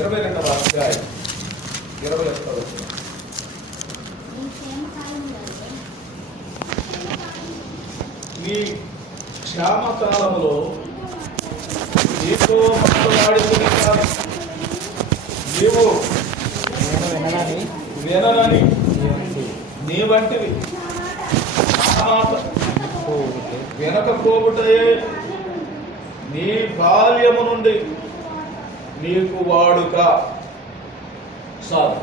22వ అధ్యాయం 21వ వచనం. నీ క్షేమకాలములో నీతో మాట్లాడుతున్న కాదు, నీవు విననని నీ వంటివి వినకపోవుటే నీ బాల్యము నుండి నీకు వాడుక సాధు.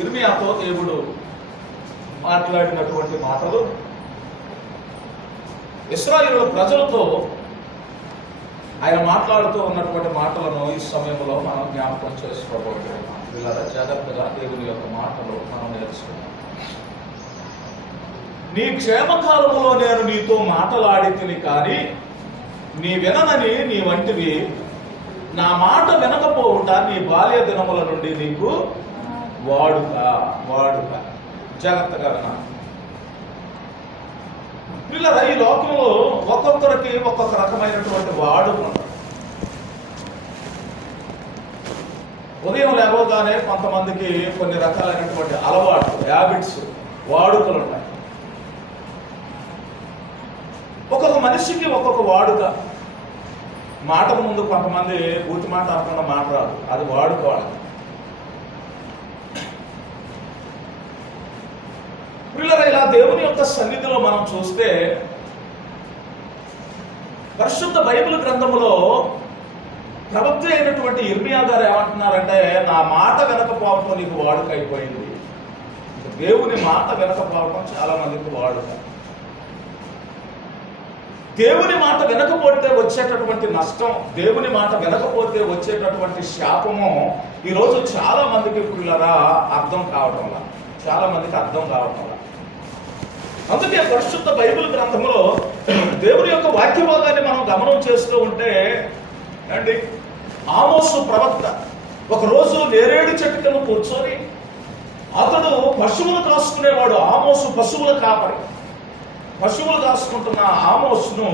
ఇర్మియాతో దేవుడు మాట్లాడినటువంటి మాటలు ఇశ్రాయేలు ప్రజలతో ఆయన మాట్లాడుతూ ఉన్నటువంటి మాటలను ఈ సమయంలో మనం జ్ఞాపకం చేసుకోబోతున్నాం. ఇలా జాగ్రత్తగా దేవుని యొక్క మాటలు మనం నేర్చుకున్నాం. నీ క్షేమకాలంలో నేను నీతో మాటలాడితిని కానీ నీ విననని నీ వంటివి, నా మాట వినకపోవుట నీ బాల్య దినముల నుండి నీకు వాడుక. జాగ్రత్తగా వినా పిల్లల, ఈ లోకంలో ఒక్కొక్కరికి ఒక్కొక్క రకమైనటువంటి వాడుక ఉంటుంది. ఉదయం లేవగానే కొంతమందికి కొన్ని రకాలైనటువంటి అలవాట్లు, హ్యాబిట్స్, వాడుకలు ఉంటాయి. ఒక్కొక్క మనిషికి ఒక్కొక్క వాడుక. మాటకు ముందు కొంతమంది పూర్తి మాట అనకుండా మాట రాదు, అది వాడుకోవాలి. పిల్లలు, ఇలా దేవుని యొక్క సన్నిధిలో మనం చూస్తే పరిశుద్ధ బైబిల్ గ్రంథములో ప్రవక్త అయినటువంటి ఇర్మియా గారు ఏమంటున్నారంటే, నా మాట వినకపోవటం నీకు వాడుక అయిపోయింది. దేవుని మాట వినకపోవటం చాలా మందికి వాడుక. దేవుని మాట వినకపోతే వచ్చేటటువంటి నష్టం, దేవుని మాట వినకపోతే వచ్చేటటువంటి శాపము ఈరోజు చాలా మందికి పిల్లరా అర్థం కావటంలా, చాలా మందికి అర్థం కావటంలా. అందుకే పరిశుద్ధ బైబిల్ గ్రంథంలో దేవుని యొక్క వాక్య భాగాన్ని మనం గమనం చేస్తూ ఉంటే అండి, ఆమోసు ప్రవక్త ఒకరోజు నేరేడు చెట్టు కింద కూర్చొని, అతడు పశువులు కాసుకునేవాడు. ఆమోసు పశువుల కాపరి. పశువులు కాసుకుంటున్న ఆమోసును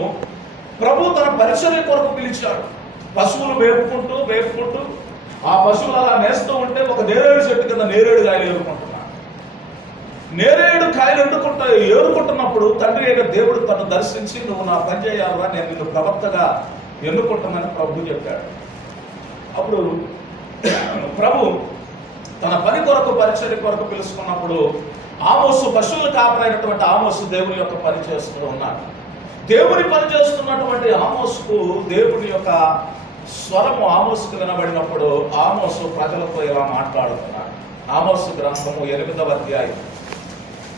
ప్రభు తన పరిచర్య కొరకు పిలిచాడు. పశువులు వేపుకుంటూ ఆ పశువులు అలా మేస్తూ ఉంటే ఒక నేరేడు చెట్టు కింద నేరేడు కాయలు ఏరుకుంటున్నాడు. నేరేడు కాయలు ఏరుకుంటున్నప్పుడు తండ్రి అయిన దేవుడు తను దర్శించి, నువ్వు నా పని చేయాలా, నేను నిన్ను ప్రవక్తగా ఎన్నుకుంటానని ప్రభు చెప్పాడు. అప్పుడు ప్రభు తన పని కొరకు పరిచర్య కొరకు పిలుచుకున్నప్పుడు ఆమోసు, పశువులు కాపరైనటువంటి ఆమోసు దేవుని యొక్క పని చేస్తూ ఉన్నాడు. దేవుని పని చేస్తున్నటువంటి ఆమోసుకు దేవుని యొక్క స్వరము ఆమోసుకు వినబడినప్పుడు ఆమోసు ప్రజలతో ఇలా మాట్లాడుతున్నాడు. ఆమోసు గ్రంథము 8వ అధ్యాయం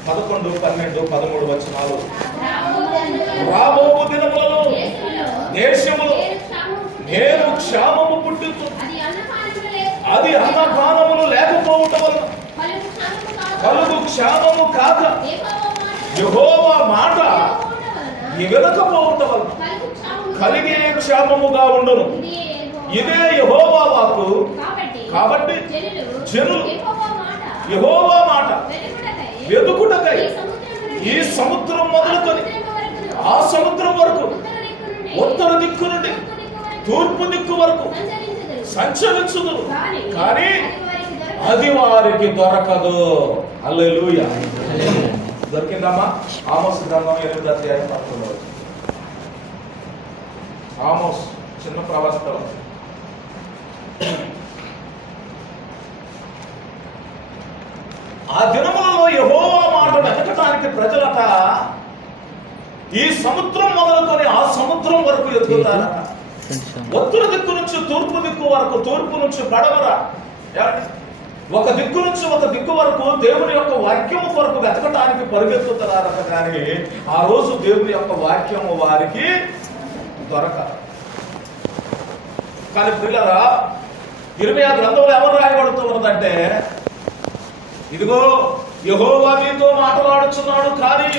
11, 12, 13 వచనాలు. రాబోవు దినములలో దేశములో నేను క్షామము పుట్టుతుంది, అది అన్నపానములు లేకపోవటం వలన కలుగు క్షామము కాక యెహోవా మాట వినకపోవటం వలన కలిగే క్షామముగా ఉండును. ఇదే యెహోవా వాక్కు. కాబట్టి జనులు యెహోవా మాట వెదుకుటకై ఈ సముద్రం మొదలుకొని ఆ సముద్రం వరకు, ఉత్తర దిక్కు నుండి తూర్పు దిక్కు వరకు సంచరించుదురు, కానీ అది వారికి దొరకదు. హల్లెలూయా. దొరికిందమ్మా? ఆమోసు గ్రంథం 8వ అధ్యాయం 11. ఆమోస్ చిన్న ప్రవక్త. ఆ దినములలో యెహోవా మాట వెతకటానికి ప్రజలట ఈ సముద్రం మొదలుకొని ఆ సముద్రం వరకు ఎదుగుతారట. ఉత్తర దిక్కు నుంచి తూర్పు దిక్కు వరకు, తూర్పు నుంచి పడమర, ఒక దిక్కు నుంచి ఒక దిక్కు వరకు దేవుని యొక్క వాక్యము కొరకు వెతకటానికి పరిగెత్తుతారట. కానీ ఆ రోజు దేవుని యొక్క వాక్యము వారికి దొరకదు. కానీ పిల్లరా, ఇర్మియా గ్రంథంలో ఎవరు రాయబడుతూ ఉన్నదంటే, ఇదిగో యెహోవా మీతో మాట్లాడుచున్నాడు, కానీ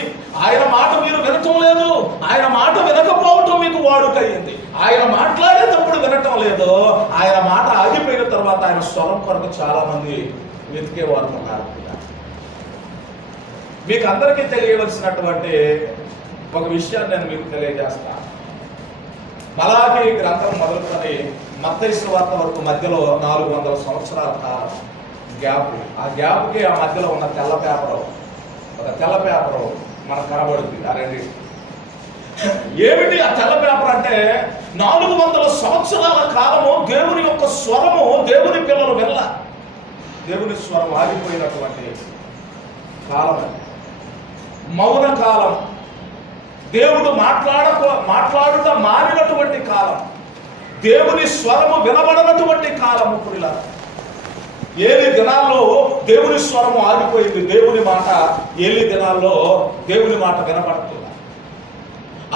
ఆయన మాట మీరు వినటం లేదు. ఆయన మాట వినకపోవటం మీకు వాడుకయ్యింది. ఆయన మాట్లాడేటప్పుడు వినటం లేదు. ఆయన మాట ఆగిపోయిన తర్వాత ఆయన స్వరం కొరకు చాలా మంది వెతికేవారు ఉన్నారు. మీకు అందరికీ తెలియవలసినటువంటి ఒక విషయాన్ని నేను మీకు తెలియజేస్తాను. మలాకి గ్రంథం మొదలుకొని మత్తయి సువార్త వరకు మధ్యలో 400 సంవత్సరాల కాలం గ్యాప్. ఆ గ్యాప్కి ఆ మధ్యలో ఉన్న తెల్ల పేపరు, ఒక తెల్ల పేపరు మనకు కనబడుతుంది. ఆ రెండు ఏమిటి ఆ తెల్ల పేపర్ అంటే 400 సంవత్సరాల కాలము దేవుని యొక్క స్వరము దేవుని పిల్లలు వెళ్ళ, దేవుని స్వరం ఆగిపోయినటువంటి కాలం, మౌన కాలం, దేవుడు మాట్లాడుట మారినటువంటి కాలం, దేవుని స్వరము వినబడనటువంటి కాలము. పురిలా ఏలి దినాల్లో దేవుని స్వరము ఆగిపోయింది, దేవుని మాట ఏలి దినాల్లో దేవుని మాట వినపడుతుంది.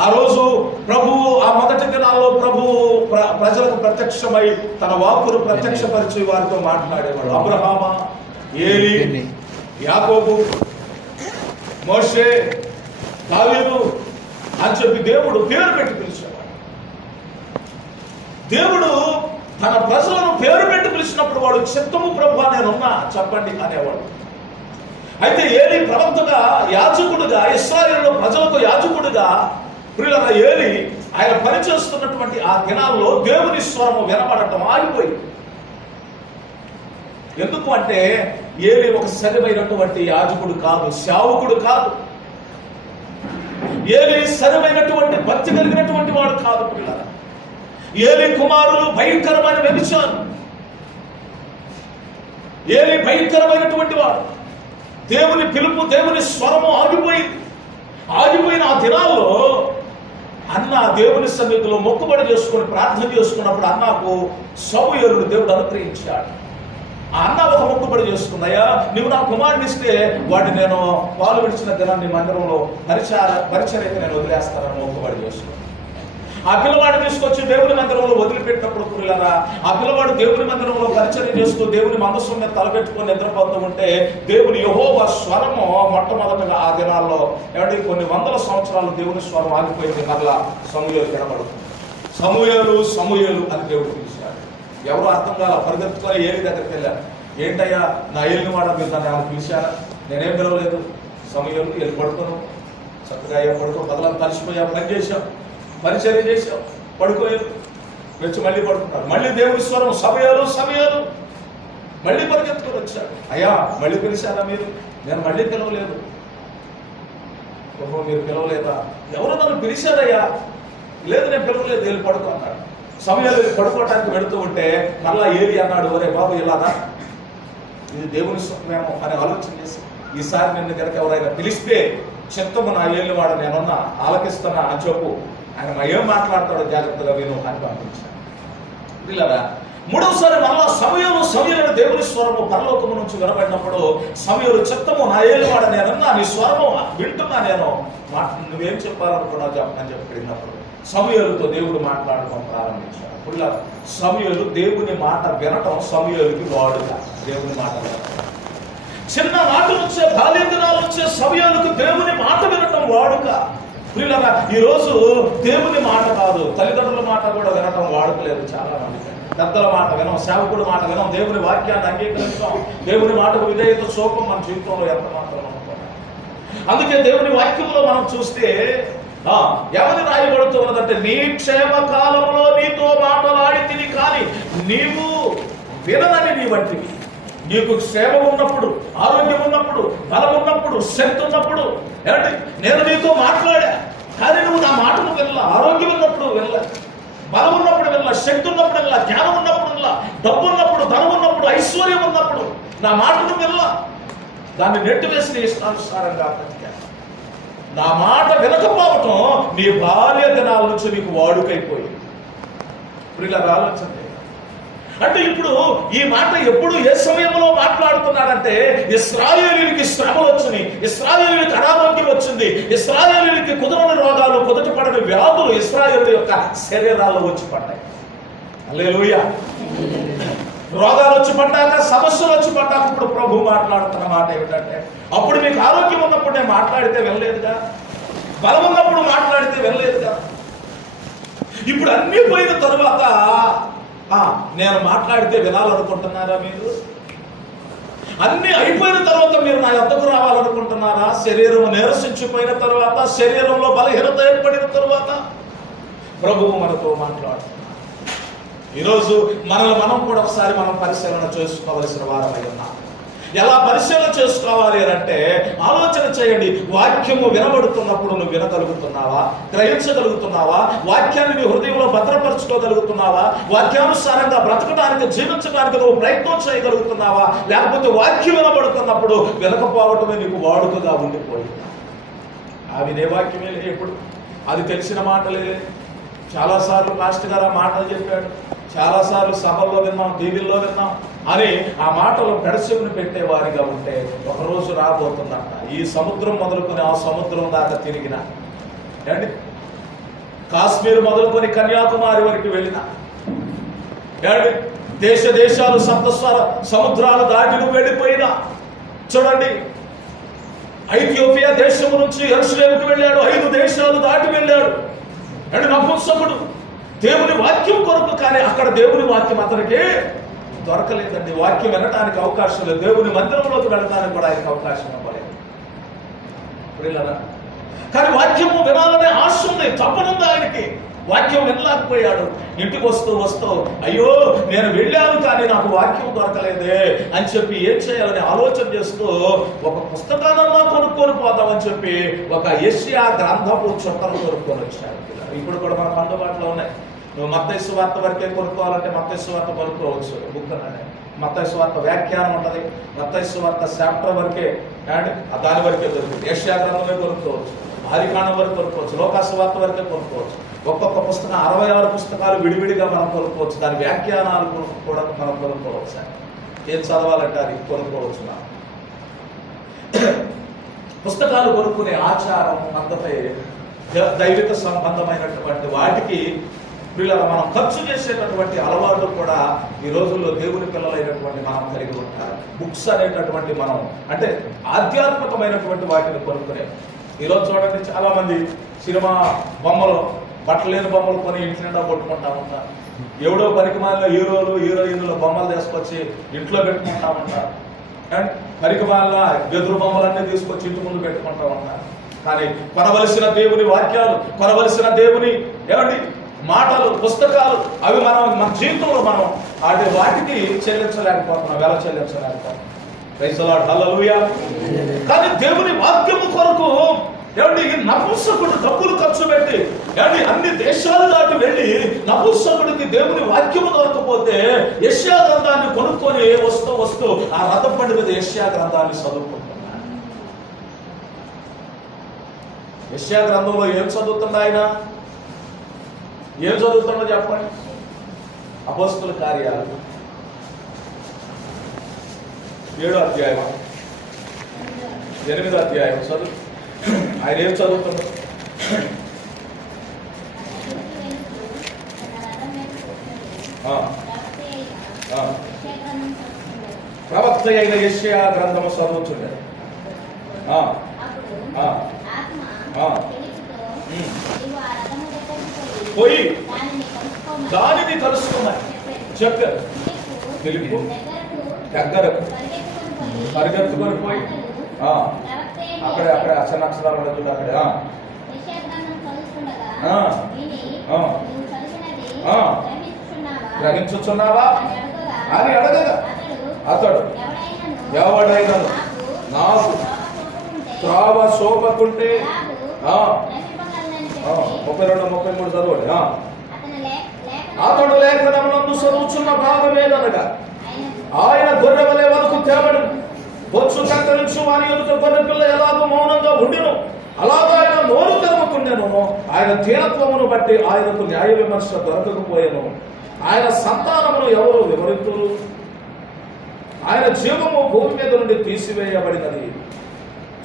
ఆ రోజు ప్రభువు ఆ మొదటి దినాల్లో ప్రభువు ప్రజలకు ప్రత్యక్షమై తన వాక్కును ప్రత్యక్షపరిచి వారితో మాట్లాడేవాడు. అబ్రహామా, ఏలి, యాకోబు, మోషే, దావీదు అని చెప్పి దేవుడు పేరు పెట్టి పిలిచేవాడు. దేవుడు తన ప్రజలను పేరు పెట్టి పిలిచినప్పుడు వాడు చిత్తము ప్రభువా నేనున్నా చెప్పండి అనేవాడు. అయితే ఏలి ప్రవక్తగా, యాజకుడుగా, ఇశ్రాయేలు ప్రజలకు యాజకుడుగా ప్రియులైన ఏలి ఆయన పనిచేస్తున్నటువంటి ఆ దినాల్లో దేవుని స్వరము వినబడటం ఆగిపోయింది. ఎందుకు అంటే ఏలి ఒక సరివైనటువంటి యాజకుడు కాదు, సేవకుడు కాదు. ఏలి సరివైనటువంటి భక్తి కలిగినటువంటి వాడు కాదు. పిల్లల ఏలి కుమారులు భయంకరమైన వ్యభిచారం. ఏలి భయంకరమైనటువంటి వాడు. దేవుని పిలుపు, దేవుని స్వరము ఆగిపోయింది. ఆగిపోయిన ఆ దినాల్లో అన్న దేవుని సన్నిధిలో మొక్కుబడి చేసుకుని ప్రార్థన చేసుకున్నప్పుడు అన్నకు సమూయేలును దేవుడు అనుగ్రహించాడు. ఆ అన్న ఒక మొక్కుబడి చేసుకున్నాయా, నువ్వు నా కుమారుని ఇస్తే వాడిని నేను పాలు విడిచిన దినాన్ని మందిరంలో పరిచర్యకి నేను వదిలేస్తానని మొక్కుబడి చేసుకున్నాను. ఆ పిల్లవాడు తీసుకొచ్చి దేవుని మందిరంలో వదిలిపెట్టినప్పుడు పురిలారా, ఆ పిల్లవాడు దేవుని మందిరంలో పరిచర్య చేస్తూ దేవుని మనస్సు మీద తలపెట్టుకొని నిద్రపోతూ ఉంటే దేవుని యెహోవా స్వరము మొట్టమొదటిగా ఆ దినాల్లో ఏమంటే కొన్ని వందల సంవత్సరాలు దేవుని స్వరం ఆగిపోయింది. మరలా సమూయేలు వినబడుతుంది. సమూయేలు సమూయేలు అని దేవుడు పిలిచాడు. ఎవరు అర్థం కాల, పరిగెత్తుకొని ఏలి దగ్గరికి వెళ్ళారు. ఏంటయ్యా నా ఏలిని వాడ, మీరు దాన్ని ఏమైనా పిలిచారా? నేనేం పిలవలేదు. సమూయేలు వెళ్ళి పడుకోను, చక్కగా అయ్యా పడుకో, బదలను కలిసిపోయా, పని చేశాం, పరిచర్య చేశాం, పడుకోలేదు, వచ్చి మళ్ళీ పడుకున్నాడు. మళ్ళీ దేవుని స్వరం సమయాలు సమయాలు మళ్ళీ పరిగెత్తుకొని వచ్చాడు. అయ్యా మళ్ళీ పిలిచారా మీరు? నేను మళ్ళీ పిలవలేదు. మీరు పిలవలేదా? ఎవరు నన్ను పిలిచారయ్యా? లేదు నేను పిలవలేదు, వెళ్ళి పడుకో అన్నాడు. సమయాలు పడుకోవటానికి వెళుతూ ఉంటే మళ్ళా ఏలి అన్నాడు, ఒరే బాబు ఇలాగా ఇది దేవుని స్వప్నమేమో అని ఆలోచన చేసి, ఈసారి నిన్ను కనుక ఎవరైనా పిలిస్తే చిత్తము నా ఏలిన వాడు నేనున్నా ఆలకిస్తున్నా అని చెప్పు, ఆయన ఏం మాట్లాడతాడో జాగ్రత్తగా విను అని పంపించాను. పిల్లరా మూడవసారి మళ్ళా సమయంలో దేవుని స్వరము పరలోకము నుంచి వినబడినప్పుడు సమయంలో చిత్తము నా ఏలివాడ నేనన్నా, నీ స్వరము వింటున్నా, నేను నువ్వేం చెప్పాలనుకున్నావు చెప్పని చెప్పి అడిగినప్పుడు సమూయేలుతో దేవుడు మాట్లాడటం ప్రారంభించాడు. పిల్లల సమూయేలు దేవుని మాట వినటం సమూయేలుకి వాడుగా, దేవుని మాట వినటం చిన్న నాటి నుంచే బాల్య దినాల నుంచే సమూయేలుకు దేవుని మాట వినటం వాడుగా. ప్రియులారా ఈరోజు దేవుని మాట కాదు, తల్లిదండ్రుల మాట కూడా వినటం వాడుకలేదు చాలా మంది. పెద్దల మాట వినం, సేవకుడి మాట వినం, దేవుని వాక్యాన్ని అంగీకరించాం, దేవుని మాటకు విధేయత చూపం మన జీవితంలో ఎంత మాత్రం అనుకోం. అందుకే దేవుని వాక్యంలో మనం చూస్తే ఎవరి రాయబడుతూ ఉన్నదంటే, నీ క్షేమ కాలంలో నీతో మాటలాడి తిని కానీ నీవు వినదని నీ వంటివి. నీకు క్షేమ ఉన్నప్పుడు, ఆరోగ్యం ఉన్నప్పుడు, బలం ఉన్నప్పుడు, శక్తి ఉన్నప్పుడు ఏమంటే నేను నీతో మాట్లాడా, కానీ నువ్వు నా మాటను వెళ్ళ. ఆరోగ్యం ఉన్నప్పుడు వెళ్ళ, బలం ఉన్నప్పుడు వెళ్ళ, శక్తి ఉన్నప్పుడు వెళ్ళ, జ్ఞానం ఉన్నప్పుడు వెళ్ళ, డబ్బు ఉన్నప్పుడు, ధనం ఉన్నప్పుడు, ఐశ్వర్యం ఉన్నప్పుడు నా మాటను వెళ్ళ. దాన్ని నెట్టు వేసి నీ ఇష్టానుసారంగా బ్రతికా. నా మాట వినకపోవటం నీ బాల్య దినాల నుంచి నీకు వాడుకైపోయింది. ఇప్పుడు ఇలా ఆలోచన అంటే ఇప్పుడు ఈ మాట ఎప్పుడు ఏ సమయంలో మాట్లాడుతున్నాడంటే, ఇశ్రాయేలీయులకి శ్రమలు వచ్చినాయి, ఇశ్రాయేలీయులకి అనారోగ్యం వచ్చింది, ఇశ్రాయేలీయులకి కుదరని రోగాలు, కుదట పడని వ్యాధులు ఇశ్రాయేలు యొక్క శరీరాల్లో వచ్చి పడ్డాయి. హల్లెలూయా. రోగాలు వచ్చి పడ్డాక, సమస్యలు వచ్చి పడ్డాక ఇప్పుడు ప్రభు మాట్లాడుతున్న మాట ఏమిటంటే, అప్పుడు మీకు ఆరోగ్యం ఉన్నప్పుడు నేను మాట్లాడితే వెళ్ళలేదుగా, బలం ఉన్నప్పుడు మాట్లాడితే వెళ్ళలేదుగా, ఇప్పుడు అన్ని పోయిన తరువాత నేను మాట్లాడితే వినాలనుకుంటున్నారా? మీరు అన్ని అయిపోయిన తర్వాత మీరు నా యొద్దకు రావాలనుకుంటున్నారా? శరీరం నీరసించిపోయిన తర్వాత, శరీరంలో బలహీనత ఏర్పడిన తర్వాత, ప్రభువు మనతో మాట్లాడుతున్నాడు. ఈరోజు మనల్ని మనం కూడా ఒకసారి మనం పరిశీలన చేసుకోవలసిన వారమై ఉన్నాం. ఎలా పరిశీలన చేసుకోవాలి అంటే ఆలోచన చేయండి. వాక్యము వినబడుతున్నప్పుడు నువ్వు వినగలుగుతున్నావా? గ్రహించగలుగుతున్నావా? వాక్యాన్ని నీ హృదయంలో భద్రపరచుకోగలుగుతున్నావా? వాక్యానుసారంగా బ్రతకడానికి, జీవించడానికి నువ్వు ప్రయత్నం చేయగలుగుతున్నావా? లేకపోతే వాక్యం వినబడుతున్నప్పుడు వినకపోవటమే నీకు వాడుకగా ఉండిపోయింది. అవి నే వాక్యమే లేదు, ఎప్పుడు అది తెలిసిన మాటలే. చాలాసార్లు పాస్టర్ గారు ఆ మాటలు చెప్పాడు, చాలాసార్లు సభల్లో విన్నాం, టీవీల్లో విన్నాం అని ఆ మాటలు పెడచెవిని పెట్టేవారిగా ఉంటే ఒకరోజు రాబోతుందంట. ఈ సముద్రం మొదలుకొని ఆ సముద్రం దాకా తిరిగిన, ఏంటి కాశ్మీర్ మొదలుకొని కన్యాకుమారి వరకు వెళ్ళిన, ఏంటి దేశ దేశాలు సప్తస్వర సముద్రాలు దాటి నువ్వు వెళ్ళిపోయినా, చూడండి ఐథియోపియా దేశము నుంచి యెరూషలేముకు వెళ్ళాడు, 5 దేశాలు దాటి వెళ్ళాడు. అంటే నపుంసకుడు దేవుని వాక్యం కొరకు, కానీ అక్కడ దేవుని వాక్యం అతనికి దొరకలేదండి. వాక్యం వినటానికి అవకాశం లేదు, దేవుని మందిరంలోకి వెళ్ళడానికి కూడా ఆయనకు అవకాశం ఇవ్వలేదు. కానీ వాక్యము వినాలనే ఆశ ఉంది, తప్పనుంది ఆయనకి. వాక్యం వినలేకపోయాడు. ఇంటికి వస్తూ అయ్యో నేను వెళ్ళాను కానీ నాకు వాక్యం దొరకలేదే అని చెప్పి ఏం చేయాలని ఆలోచన చేస్తూ ఒక పుస్తకాలన్నా కొనుక్కొని పోదామని చెప్పి ఒక యెషయా గ్రంథపు చుట్టను కొనుక్కొని వచ్చాడు. ఇప్పుడు కూడా మనకు అందుబాటులో ఉన్నాయి. నువ్వు మత్తయి సువార్త వరకే కొనుక్కోవాలంటే మత్తయి సువార్త కొనుక్కోవచ్చు. బుక్ అనే మత్తయి సువార్త వ్యాఖ్యానం ఉంటుంది, మత్తయి సువార్త చాప్టర్ వరకే అండ్ దాని వరకే దొరుకుతుంది. యెషయా గ్రంథమే కొనుక్కోవచ్చు, ఆదికాండం వరకు కొనుక్కోవచ్చు, లోకా సువార్త వరకే కొనుక్కోవచ్చు. ఒక్కొక్క పుస్తకం 66 పుస్తకాలు విడివిడిగా మనం కొనుక్కోవచ్చు. దాని వ్యాఖ్యానాలు కూడా మనం కొనుక్కోవచ్చు. ఏం చదవాలంటే అది కొనుక్కోవచ్చు. పుస్తకాలు కొనుక్కునే ఆచారం పద్ధతి దైవిక సంబంధమైనటువంటి వాటికి మనం ఖర్చు చేసేటటువంటి అలవాటు కూడా ఈ రోజుల్లో దేవుని పిల్లలైనటువంటి మనం కలిగి ఉంటారు. బుక్స్ అనేటటువంటి మనం అంటే ఆధ్యాత్మికమైనటువంటి వాటిని కొనుక్కునే. ఈరోజు చూడండి, చాలా మంది సినిమా బొమ్మలు, బట్టలేని బొమ్మలు కొని ఇంటి నిండా కొట్టుకుంటా ఉంటారు. ఎవడో పనికిమాలిన హీరోలు హీరోయిన్ల బొమ్మలు తీసుకొచ్చి ఇంట్లో పెట్టుకుంటా ఉంటారు. అండ్ పనికిమాలిన వెదురు బొమ్మలన్నీ తీసుకొచ్చి ఇంటి ముందు పెట్టుకుంటా ఉంటారు. కానీ కొనవలసిన దేవుని వాక్యాలు, కొనవలసిన దేవుని ఏమండి మాటలు, పుస్తకాలు, అవి మన జీవితంలో మనం వాటికి చెల్లించలేకపోతున్నాం, వెల చెల్లించలేకపోతున్నాం. ప్రైజ్ ది లార్డ్, హల్లెలూయా. కానీ దేవుని వాక్యము కొరకు ఏమండి ఈ నపుంసకుడు డబ్బులు ఖర్చు పెట్టి ఏమండి అన్ని దేశాలు దాటి వెళ్ళి నపుంసకుడికి దేవుని వాక్యము దొరకపోతే యెషయా గ్రంథాన్ని కొనుక్కొని వస్తూ ఆ రథబండి మీద యెషయా గ్రంథాన్ని చదువుకుంటున్నాడు. యెషయా గ్రంథంలో ఏం చదువుతుండ ఆయన? ఏం చదువుతుండో చెప్పండి. అపోస్తలుల కార్యాలు 7వ అధ్యాయం 8వ అధ్యాయం చదువు. ఆయన ఏం చదువుతున్నాడు? ప్రవక్త అయిన యెషయా గ్రంథము చదువుతున్నాడు. పోయి దానిని కలుసుకోమని చెప్పారు. ఫిలిప్పు దగ్గరకు పరిగెత్తుకొని పోయి అక్కడ అక్షర అక్షరాలు ఉండదు అక్కడ గ్రహించుచున్నావా అని అడగగా అతడు ఎవడైనా నాకు త్రావ సోపకుంటే 32, 33 చదవండి. అతడు లేఖనమునందు చదువుచున్న భాగమేదనగా ఆయన గొర్రె వలె వరకు తేబడి బొచ్చు కత్తిరించు వారి ఎదుట గొర్రె పిల్ల ఎలాగో మౌనంగా ఉండిను అలాగా ఆయన నోరు తెరవకుండెను. ఆయన దీనత్వమును బట్టి ఆయనకు న్యాయ విమర్శ దొరకకపోయాను. ఆయన సంతానమును ఎవరు వివరింతురు? ఆయన జీవము భూమి మీద నుండి తీసివేయబడినది.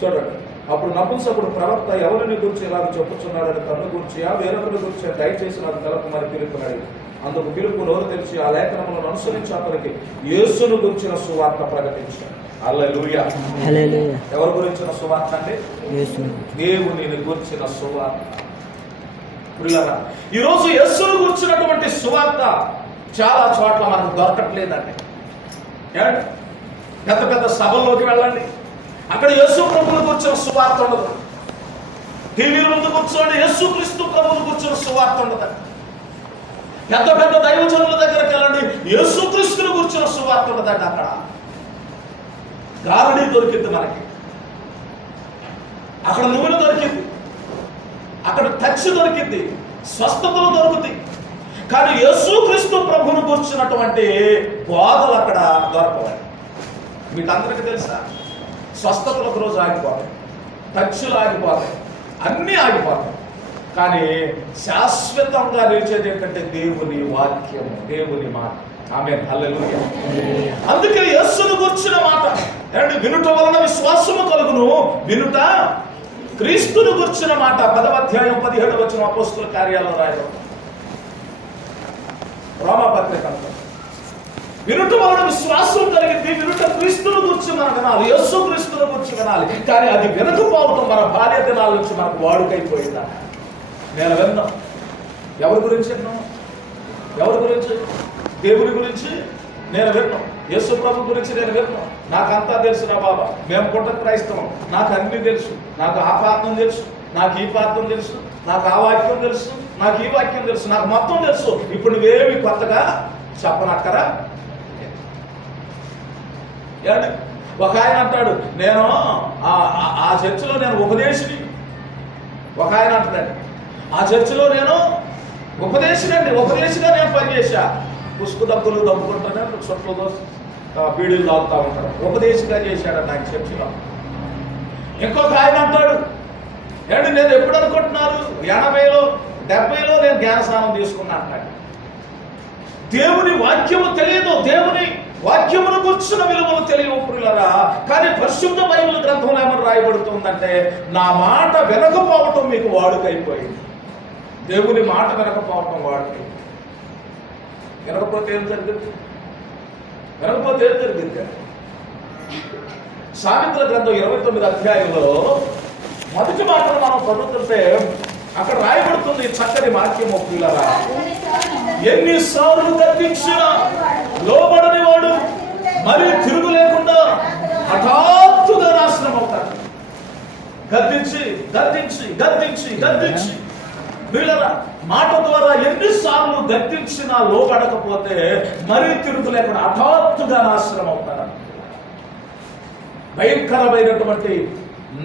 చూడండి, అప్పుడు నపుంసకుడు ప్రవక్త ఎవరిని గురించి ఇలాగ చెప్పుచున్నాడని తన గురించి వేరొకరి గురించి దయచేసి నాకు తెలపమని పిలుపున్నాడు. అందుకు పిలుపు నోరు తెరిచి ఆ లేఖనములను అనుసరించి అతనికి యేసును గురించిన సువార్త ప్రకటించాడు. హల్లెలూయా. ఎవరి గురించిన సువార్త అంటే దేవుని గురించిన సువార్త. ఈరోజు యేసును గురించినటువంటి సువార్త చాలా చోట్ల మనకు దొరకట్లేదండి. పెద్ద పెద్ద సభల్లోకి వెళ్ళండి, అక్కడ యేసు ప్రభువును కూర్చొని సువార్త ఉండదు. టీవీల ముందు కూర్చోండి, యేసు క్రీస్తు ప్రభువును కూర్చొని సువార్త ఉండదు. పెద్ద పెద్ద దైవజనుల దగ్గరికి వెళ్ళండి, యేసుక్రీస్తుని గురించిన సువార్త ఉండదండి. అక్కడ గారడీ దొరికింది మనకి, అక్కడ నూనె దొరికింది, అక్కడ టచ్ దొరికింది, స్వస్థతలు దొరుకుతాయి. కానీ యేసుక్రీస్తు ప్రభువును కూర్చున్నటువంటి బోధలు అక్కడ దొరకవాలి. మీకు అందరికీ తెలుసా, స్వస్థతలకు రోజు ఆగిపోతాయి, టచ్లు ఆగిపోతాయి, అన్నీ ఆగిపోతాయి. కానీ శాశ్వతంగా నిలిచేది ఏంటంటే దేవుని వాక్యము, దేవుని మాట. ఆమేన్, హల్లెలూయా. అందుకే యేసును కూర్చున్న మాట అంటే వినుట వలన విశ్వాసము కలుగును, వినుట క్రీస్తును కూర్చున్న మాట. 10వ అధ్యాయం 17వ వచనం అపోస్తలుల కార్యాల్లో రాయడం, రోమాపత్రిక. వినుట వలన విశ్వాసం కలిగింది, వినుట క్రీస్తును గురించి మనం వినాలి, యేసు క్రీస్తును గురించి వినాలి. కానీ అది వినకపోవటం మన బాల్య దినాల నుంచి మనకు వాడుకైపోయిందా. నేను విన్నాం, ఎవరి గురించి విన్నాం? ఎవరి గురించి? దేవుని గురించి నేను విన్నాం, యేసు ప్రభు గురించి నేను విన్నాం. నాకంతా తెలుసు నా బాబా, మేము పుట్ట క్రైస్తవం, నాకు అన్ని తెలుసు, నాకు ఆ పాత్రం తెలుసు, నాకు ఈ పాత్రం తెలుసు, నాకు ఆ వాక్యం తెలుసు, నాకు ఈ వాక్యం తెలుసు, నాకు మొత్తం తెలుసు. ఇప్పుడు నువ్వేమి కొత్తగా చెప్పనక్కరా. ఒక ఆయన అంటాడు, నేను ఆ చర్చిలో నేను ఉపదేశిని. ఒక ఆయన అంటున్నాడు, ఆ చర్చిలో నేను ఉపదేశిగా నేను పనిచేశా. పుష్పు డబ్బులు దమ్ముకుంటానే చుట్టూ బీడీలు తాగుతూ ఉంటాడు, ఉపదేశిగా చేశాడు నాకు చర్చిలో. ఇంకొక ఆయన అంటాడు, నేను ఎప్పుడు అనుకుంటున్నారు 80లో 70లో నేను జ్ఞానస్నానం తీసుకున్నా అంటాడు. దేవుని వాక్యము తెలియదు, దేవుని వాక్యమును కూర్చున్న విలువలు తెలియవు ప్రియులారా. కానీ పరిశుద్ధ బైబిల్ గ్రంథంలో ఏమని రాయబడుతుందంటే, నా మాట వినకపోవటం మీకు వాడుకైపోయింది. దేవుని మాట వినకపోవటం వాడుకైంది. వినకపోతే ఏం జరిగింది? సామెతల గ్రంథం 29వ అధ్యాయంలో మొదటి మాటలు మనం చదువుతుంటే అక్కడ రాయబడుతుంది చక్కని వాక్యము ప్రియులారా. ఎన్నిసార్లు గద్దించినా లోబడని వాడు మరి తిరుగు లేకుండా హఠాత్తుగా నాశనం అవుతాడు. గద్దించి గద్దించి గద్దించి గద్దించి వీళ్ళరా మాట ద్వారా ఎన్నిసార్లు గద్దించినా లోబడకపోతే మరీ తిరుగు లేకుండా హఠాత్తుగా నాశనం అవుతాడు. భయంకరమైనటువంటి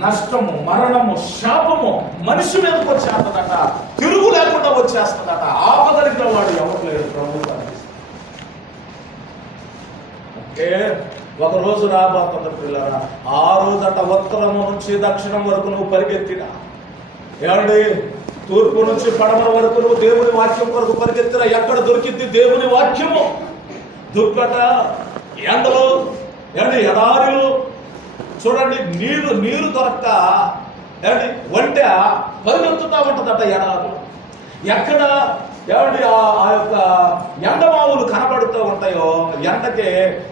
నష్టము, మరణము, శాపము మనిషి మీదకి వచ్చేస్తుందట, తిరుగు లేకుండా వచ్చేస్తుందట. ఆపగలిగిన వాడు ఎవరు లేరు ప్రభుత్వానికి. ఒక రోజు రాబోతుంది పిల్లరా, ఆ రోజట ఉత్తరము నుంచి దక్షిణం వరకు నువ్వు పరిగెత్తినా, ఏమండి తూర్పు నుంచి పడమర వరకు నువ్వు దేవుని వాక్యం వరకు పరిగెత్తినా, ఎక్కడ దొరికింది దేవుని వాక్యము? దుర్గట, ఎండలో, ఏమండి ఎడారిలో చూడండి, నీరు దొరక్క ఏమండి వంట పరిగెత్తుతా ఉంటుందట ఎడారు. ఎక్కడ ఏమండి ఆ యొక్క ఎండమావులు కనబడుతూ ఉంటాయో, ఎండకే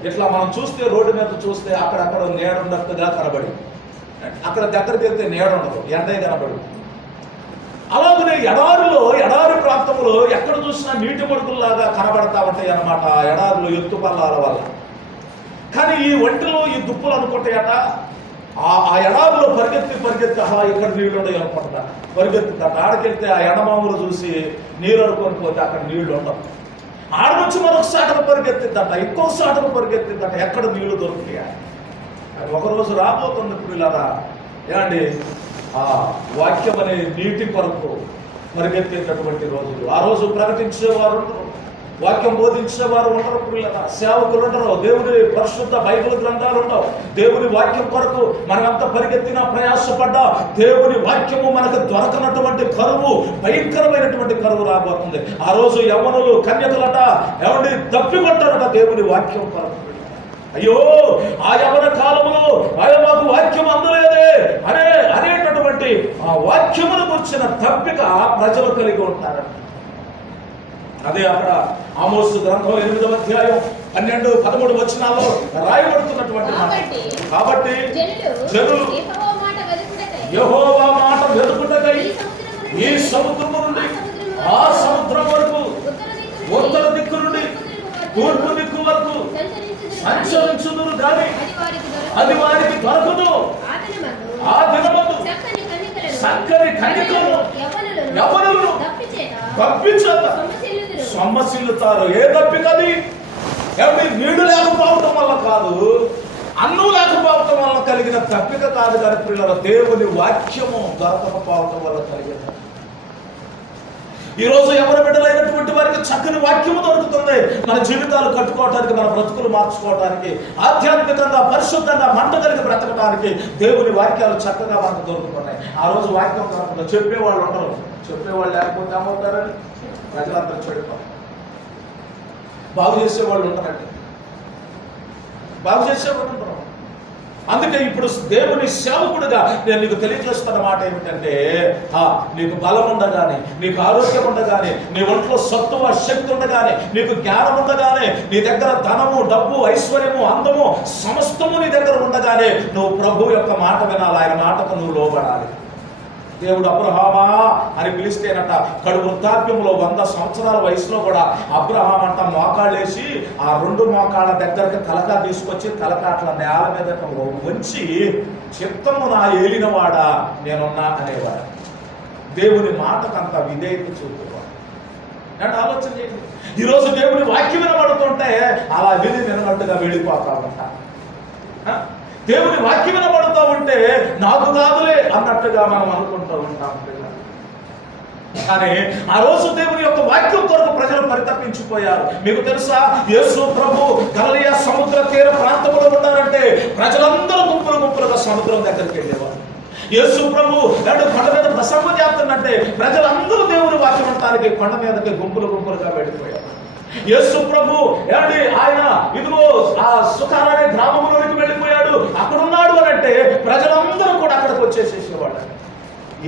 ఇట్లా మనం చూస్తే రోడ్డు మీద చూస్తే అక్కడక్కడ నీడ ఉన్నట్టుగా కనబడి, అక్కడ దగ్గరికి వెళ్తే నీడ ఉండదు, ఎండే కనబడి. అలాగనే ఎడారి ప్రాంతంలో ఎక్కడ చూసినా నీటి మడుగుల్లాగా కనబడతా ఉంటాయి అన్నమాట, ఎడారులు ఎత్తు పల్లాల వల్ల. కానీ ఈ ఒంటిలో ఈ దుప్పులు అనుకుంటాయట, ఆ ఎడారిలో పరిగెత్తి ఇక్కడ నీళ్లు ఉండవు అనుకుంటా, పరిగెత్తుతాట. ఆడకెళ్తే ఆ ఎడమాములు చూసి నీరు అనుకొని పోతే అక్కడ నీళ్లు ఉండవు. ఆడ నుంచి మరొక సాటను పరిగెత్తిద్దట, ఇంకో సాటను పరిగెత్తిద్దట, ఎక్కడ నీళ్లు దొరుకుతాయా. ఒకరోజు రాబోతుంది పిల్లరా, ఏమండి ఆ వాక్యం అనే నీటి కొరకు పరిగెత్తేటటువంటి రోజులు. ఆ రోజు ప్రకటించేవారు ఉండరు, వాక్యం బోధించేవారు ఉండరు పిల్లరా, సేవకులు ఉండరు, దేవుని పరిశుద్ధ బైబిల్ గ్రంథాలు ఉండవు. దేవుని వాక్యం కొరకు మనమంతా పరిగెత్తినా ప్రయాసపడ్డా దేవుని వాక్యము మనకు దొరకనటువంటి కరువు, భయంకరమైనటువంటి కరువు రాబోతుంది. ఆ రోజు యవ్వనులు కన్యకలట ఏమండి తప్పికొట్టారట దేవుని వాక్యం కొరకు. అయ్యో ఆ యవ్వన కాలములో మాకు వాక్యం అందలేదే అనేటటువంటి ఆ వాక్యమును గురించిన తప్పిక ప్రజలు కలిగి ఉంటారట. అదే అక్కడ ఆమోసు గ్రంథం 8వ అధ్యాయం 12-13 వచనాల్లో రాయబడుతున్నటువంటి మాట. కాబట్టి జనులు యెహోవా మాట వెతుకుటకై ఈ సముద్రము నుండి ఆ సముద్రం వరకు, ఉత్తర దిక్కు నుండి తూర్పు దిక్కు వరకు సంచరించుదురు గాని అది వారికి దొరకదు. ఆ దినమందు చక్కని కన్యకలను యవ్వనులను తప్పించేత సొమ్మసిల్లుతారు. ఏ దప్పికది? ఏమిటి? నీళ్లు లేకపోవటం వల్ల కాదు, అన్నం లేకపోవటం వల్ల కలిగిన తప్పిక కాదు కానీ ప్రియులారా, దేవుని వాక్యము దొరకకపోవటం వల్ల కలిగిన. ఈరోజు ఎవరి బిడ్డలైనటువంటి వారికి చక్కని వాక్యము దొరుకుతుంది. మన జీవితాలు కట్టుకోవటానికి, మన బ్రతుకులు మార్చుకోవటానికి, ఆధ్యాత్మికంగా పరిశుద్ధంగా మంట కలిగి బ్రతకడానికి దేవుని వాక్యాలు చక్కగా మనకు దొరుకుతున్నాయి. ఆ రోజు వాక్యం కాకుండా చెప్పేవాళ్ళు ఉండరు. చెప్పేవాళ్ళు లేకపోతే ఏమవుతారని ప్రజలందరూ చెడిపోతారు. బాగు చేసేవాళ్ళు ఉంటారండి, బాగు చేసేవాళ్ళు ఉంటారు. అందుకే ఇప్పుడు దేవుని సేవకుడిగా నేను నీకు తెలియజేస్తున్న మాట ఏమిటంటే, నీకు బలం ఉండగానే, నీకు ఆరోగ్యం ఉండగానే, నీ ఒంట్లో సత్తువ శక్తి ఉండగానే, నీకు జ్ఞానం ఉండగానే, నీ దగ్గర ధనము, డబ్బు, ఐశ్వర్యము, అందము సమస్తము నీ దగ్గర ఉండగానే నువ్వు ప్రభు యొక్క మాట వినాలి. ఆయన మాటకు నువ్వు లోబడాలి. దేవుడు అబ్రహామా అని పిలిస్తేనట కడు వృద్ధాప్యంలో 100 సంవత్సరాల వయసులో కూడా అబ్రహాం అంట మోకాళ్ళేసి ఆ 2 మోకాళ్ళ దగ్గరకు తలకా తీసుకొచ్చి తలకాట్ల నేల మీద వంచి చిత్తము నా ఏలినవాడా నేనున్నా అనేవాడు. దేవుని మాటకంత విధేయత చూపువాడు. అంటే ఆలోచన చేయండి, ఈరోజు దేవుని వాక్యం వినబడుతుంటే అలా విని వినట్టుగా వెళ్ళిపోతా ఉంటా. దేవుని వాక్యం వినబడుతూ ఉంటే నాకు కాదులే అన్నట్టుగా మనం అనుకుంటూ ఉంటాం. కానీ ఆ రోజు దేవుని యొక్క వాక్యం కొరకు ప్రజలు పరితపించిపోయారు. మీకు తెలుసా, యేసు ప్రభు గలిలయ సముద్ర తీర ప్రాంతంలో ఉన్నారంటే ప్రజలందరూ గుంపులు గుంపులుగా సముద్రం దగ్గరికి వెళ్ళేవారు. యేసు ప్రభు కొండ మీద ప్రసంగం చేస్తున్నట్టే ప్రజలందరూ దేవుని వాక్యం వినడానికి కొండ మీదకి గుంపులు గుంపులుగా వెళ్ళిపోయారు. యేసు ప్రభు ఆయన ఇదిగో ఆ సుఖార్ అనే గ్రామంలోనికి వెళ్ళిపోయాడు, అక్కడ ఉన్నాడు అని అంటే ప్రజలందరూ కూడా అక్కడికి వచ్చేసేసేవాడు.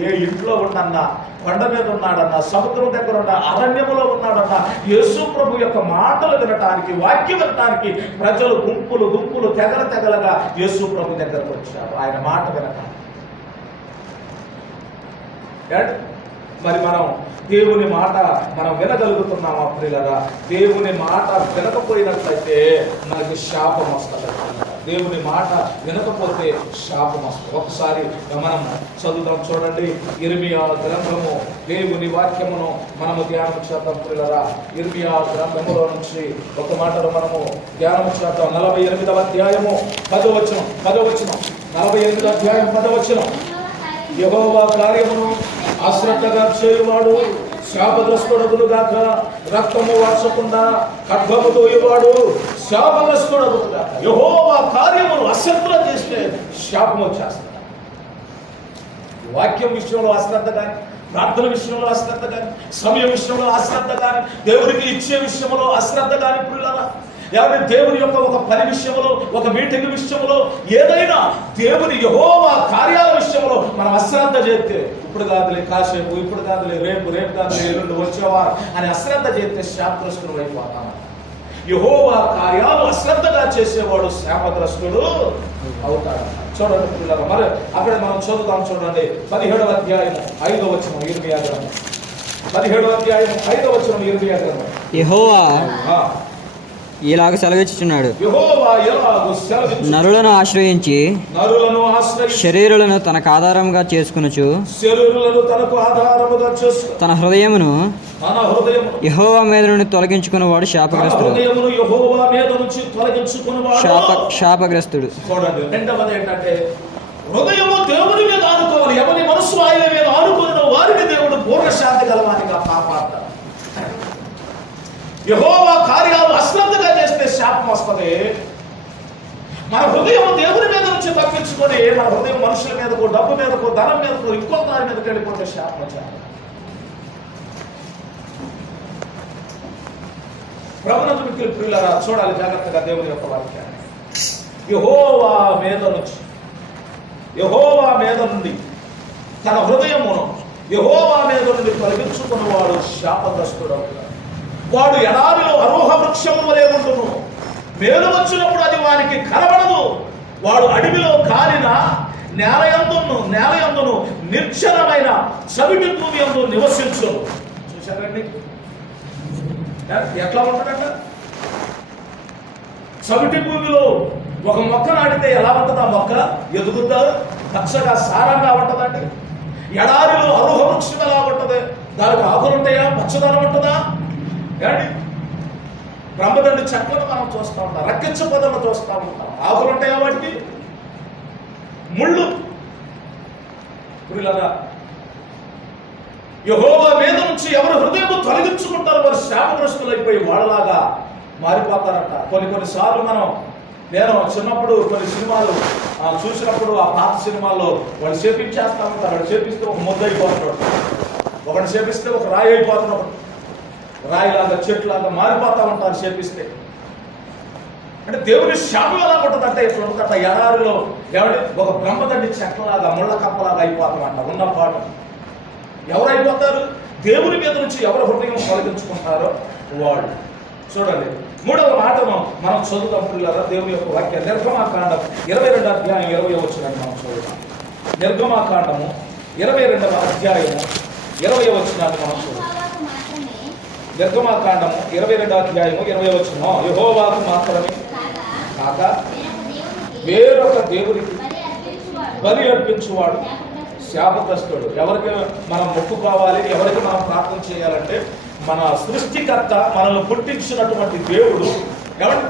ఏ ఇంట్లో ఉన్నన్నా, కొండ మీద ఉన్నాడన్నా, సముద్రం దగ్గర ఉన్న అరణ్యములో ఉన్నాడన్నా, యేసు ప్రభు యొక్క మాటలు వినటానికి, వాక్యం వినటానికి ప్రజలు గుంపులు గుంపులు తెగలగా యేసు ప్రభు దగ్గరకు వచ్చారు ఆయన మాట వినటానికి. మరి మనం దేవుని మాట మనం వినగలుగుతున్నామా ప్రియులారా? దేవుని మాట వినకపోయినట్లయితే మనకి శాపం వస్తుంది. దేవుని మాట వినకపోతే శాపం వస్తుంది. ఒకసారి మనం చదువుదాం, చూడండి. ఇర్మియా గ్రంథము, దేవుని వాక్యమును మనము ధ్యానం చేద్దాం ప్రియులారా. ఇర్మియా గ్రంథములో నుంచి ఒక మాటను మనము ధ్యానం చేద్దాం. 48వ అధ్యాయము 10వ వచనం. 48వ అధ్యాయం 10వ వచనం. యెహోవా కార్యమును అశ్రద్ధగా చేయువాడు శాపగ్రస్తుడగును గాక, రక్తము వార్చకుండా ఖడ్గము తోయువాడు శాపగ్రస్తుడగును గాక. యెహోవా కార్యమును అశ్రద్ధ చేస్తే శాపం వచ్చేస్తుంది. వాక్యం విషయంలో అశ్రద్ధ కానీ, ప్రార్థన విషయంలో అశ్రద్ధ కానీ, సమయం విషయంలో అశ్రద్ధ కానీ, దేవుడికి ఇచ్చే విషయంలో అశ్రద్ధ కానీ ప్రియులారా, దేవుని యొక్క ఒక పని విషయంలో, ఒక మీటింగ్ విషయంలో, ఏదైనా దేవుని యెహోవా కార్యాల విషయంలో మనం అశ్రద్ధ చేస్తే, ఇప్పుడు కాదులే కాసేపు, ఇప్పుడు కాదులే రేపు, రేపు కాదులే ఎల్లుండి వచ్చేవారు అని అశ్రద్ధ చేస్తే శాపగ్రస్తుడు అయిపోతాం. యెహోవా కార్యాలు అశ్రద్ధగా చేసేవాడు శాపగ్రస్తుడు అవుతాడు. చూడండి పిల్లలు, మరి అక్కడ మనం చదువుతాం. చూడండి 17వ అధ్యాయం 5వ వచనం ఇర్మియా గ్రంథం. 17వ అధ్యాయం 5వ వచనం ఇర్మియా గ్రంథం. యెహోవా ఇలాగ సెలవిచ్చుచున్నాడు, నరులను ఆశ్రయించి శరీరులను తనకు ఆధారంగా చేసుకునుచు తన హృదయమును యెహోవా మీద నుండి తొలగించుకున్నవాడు శాపగ్రస్తుడు. శాపగ్రస్తుడు. హృదయము దేవుని మీద ఆనుకోవాలి. ఎవరి మనసు ఆయన మీద ఆనుకున్న వారిని దేవుడు పూర్ణ శాంతి కలవానిగా కాపాడతాడు. యెహోవా కార్యాలు అశ్రద్ధగా చేస్తే శాపం వస్తుంది. మన హృదయం దేవుని మీద నుంచి తప్పించుకొని మన హృదయం మనుషుల మీదకో, డబ్బు మీదకో, ధనం మీదకో, ఇంకో దాని మీదకి వెళ్ళిపోతే శాపం వచ్చారు. ప్రభునందు మిక్కిలి ప్రియులారా, చూడాలి జాగ్రత్తగా దేవుని యొక్క వాక్యాన్ని. యెహోవా మీద నుండి తన హృదయమును యెహోవా మీద నుండి తొలగించుకున్నవాడు శాపగ్రస్తుడు. వాడు ఎడారిలో అరోహ వృక్షము వలె ఉండును, మేలు వచ్చినప్పుడు అది వానికి కనబడదు. వాడు అడవిలో కాలిన నేలయందును నిర్జనమైన చవిటి భూమి యందు నివసించును. చూశారండి ఎట్లా ఉంటుందంట? చవిటి భూమిలో ఒక మొక్క నాటితే ఎలా ఉంటుంది? ఆ మొక్క ఎదుగుతా పచ్చగా సారంగా ఉంటుందండి. ఎడారిలో అరోహ వృక్షం ఎలా ఉంటుంది? దానికి ఆకులు ఉంటాయా? పచ్చదనం ఉంటుందా? ఏమండి బ్రహ్మదండి చెట్లను మనం చూస్తూ ఉంటాం, రక్కించ పొదలను చూస్తూ ఉంటాం. ఆకులు ఉంటాయా వాటికి? ముళ్ళు. ప్రియులారా, యెహోవా మీద నుంచి ఎవరు హృదయం తొలగించుకుంటారో వారు శాపగ్రస్తులైపోయి వాళ్ళలాగా మారిపోతారట. కొన్నిసార్లు నేను చిన్నప్పుడు కొన్ని సినిమాలు చూసినప్పుడు ఆ పాత సినిమాల్లో వాళ్ళు చేపించేస్తా ఉంటారు. వాడు చేపిస్తే ఒక ముద్ద అయిపోతున్నాడు, ఒకటి చేపిస్తే ఒక రాయి అయిపోతున్నాడు, రాయిలాగా చెట్లాగా మారిపోతా ఉంటారు చేపిస్తే. అంటే దేవుని శాపం ఎలా ఉంటుందంటే ఇట్లా ఉంటుందట, ఎడారిలో ఎవరి ఒక బ్రహ్మదండి చెట్లలాగా ముళ్ళ కప్పలాగా అయిపోతామంట ఉన్నపాటు. ఎవరైపోతారు? దేవుని మీద నుంచి ఎవరు హృదయం తొలగించుకుంటారో వాళ్ళు. చూడండి, 3వ మాటను మనం చదువుతాం పిల్లరా. దేవుని యొక్క వాక్యం నిర్గమాకాండం 22వ అధ్యాయం 20వ వచనాన్ని మనం చదువుతాం. నిర్గమాకాండము 22వ అధ్యాయము 20వ వచనాన్ని మనం చదువుతాం. నిర్గమాకాండము 22వ అధ్యాయము 20వ వచనం. యెహోవాకు మాత్రమే కాక వేరొక దేవునికి బలి అర్పించువాడు శాపగ్రస్తుడు. ఎవరికి మనం మొక్కుకోవాలి, ఎవరికి మనం ప్రార్థన చేయాలంటే మన సృష్టికర్త మనల్ని పుట్టించినటువంటి దేవుడు ఎవరు?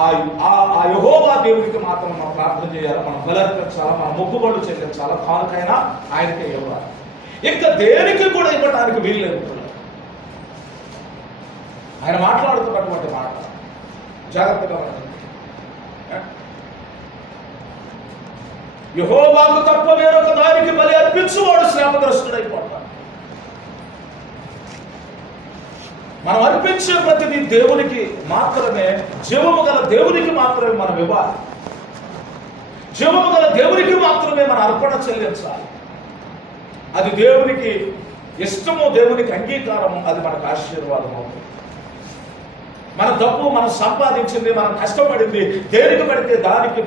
ఆ యెహోవా దేవుడికి మాత్రం మనం ప్రార్థన చేయాలి, మనం బలి అర్పించాలా, మన మొక్కుబడులు చెల్లించాలా, కానుకైనా ఆయనకే ఇవ్వాలి. ఇంకా దేనికి కూడా ఇవ్వడానికి వీల్లేదు. ఆయన మాట్లాడుతున్నటువంటి మాట జాగ్రత్తగా ఉండండి. యెహోవాకు తప్ప వేరొక దానికి బలి అర్పించువాడు శాపగ్రస్తుడైపోతాడు. మనం అర్పించే ప్రతిదీ దేవునికి మాత్రమే, జీవము గల దేవునికి మాత్రమే మనం ఇవ్వాలి. జీవము గల దేవునికి మాత్రమే మన అర్పణ చెల్లించాలి. అది దేవునికి ఇష్టము, దేవునికి అంగీకారము, అది మనకు ఆశీర్వాదం అవుతుంది. మన డబ్బు మనం సంపాదించింది, మనం కష్టపడింది దేనికి పడితే దానికి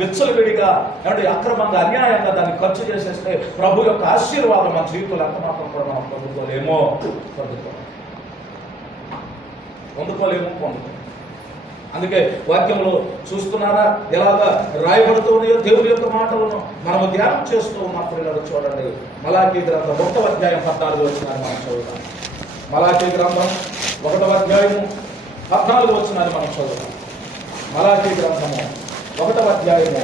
విచ్చలవిడిగా అంటే అక్రమంగా అన్యాయంగా దాన్ని ఖర్చు చేసేస్తే ప్రభు యొక్క ఆశీర్వాదం మన జీవితంలో ఎంత మాత్రం కూడా మనం పొందుకోలేమో. అందుకే వాక్యంలో చూస్తున్నారా ఎలాగా రాయబడుతూ ఉన్నాయో దేవుని యొక్క మాటలను మనము ధ్యానం చేస్తూ ఉన్నప్పుడు చూడండి. మలాకీ గ్రంథం 1వ అధ్యాయం 14వ వచనాన్ని మనం చదువుతాం. మలాకీ గ్రంథం 1వ అధ్యాయము 14వ వచనాన్ని మనం చదువుతాం. మలాకీ గ్రంథము 1వ అధ్యాయము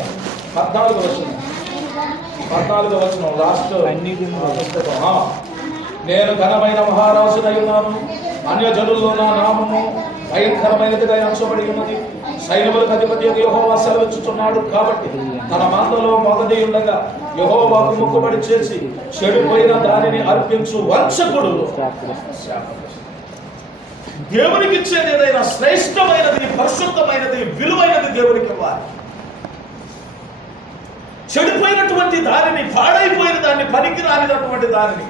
14వ వచనం. 14వ వచనం లాస్ట్ పుస్తకం. నేను ఘనమైన మహారాజునై ఉన్నాను, అన్యజనుల్లో నా నామము భయంకరమైనదిగా ఎంచబడి ఉన్నది. సైన్యములకు అధిపతి యెహోవా సెలవిచ్చుచున్నాడు. కాబట్టి తన మందలో మొదటి ఉండగా యెహోవాకు మొక్కుబడి చేసి చెడిపోయిన దానిని అర్పించు వంచకుడు. దేవునికి ఇచ్చేది ఏదైనా శ్రేష్టమైనది, పరిశుద్ధమైనది, విలువైనది దేవునికి ఇవ్వాలి. చెడిపోయినటువంటి దానిని, పాడైపోయిన దాన్ని, పనికి రానినటువంటి దానిని